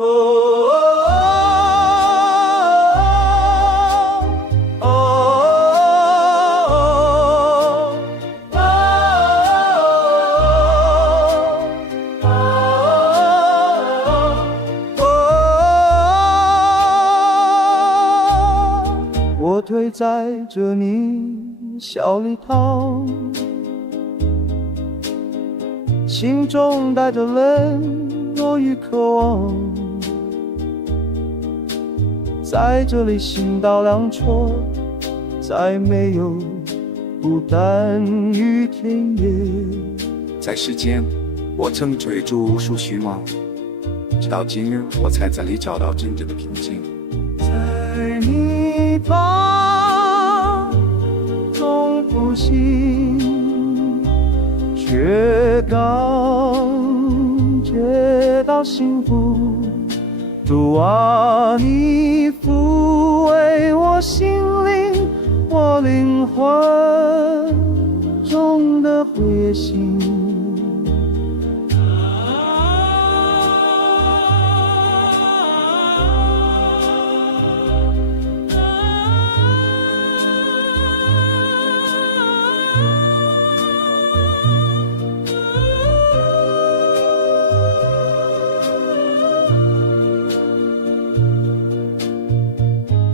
哦哦哦我推在这你笑里头，心中带着冷落与渴望，在这里心到两处，再没有孤单与田野。在世间，我曾追逐无数虚妄，直到今日，我才在里找到真正的平静。在你旁中呼吸，却感觉到幸福。主啊，你抚慰我心灵，我灵魂中的灰心。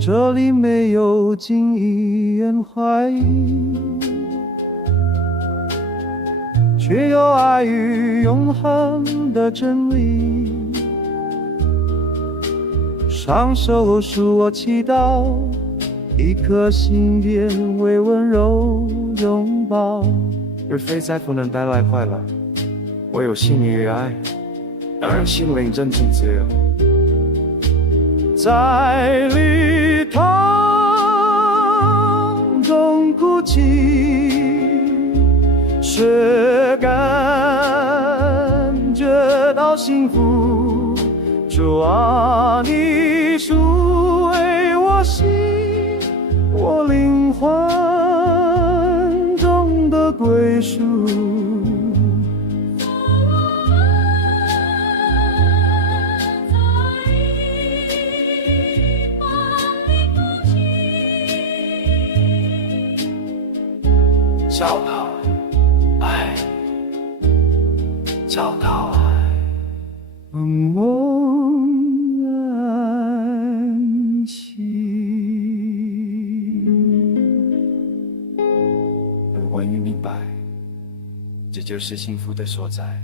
这里没有尽意怨怀疑，却有爱与永恒的真理。双手是我祈祷，一颗心变为温柔拥抱。而非在不能带来快乐，唯有信与爱，能让心灵真正自由。在礼堂中哭泣，却感觉到幸福。主啊，你抚慰我心，我灵魂中的归属。找到爱，找到爱。梦安息。我终于明白，这就是幸福的所在。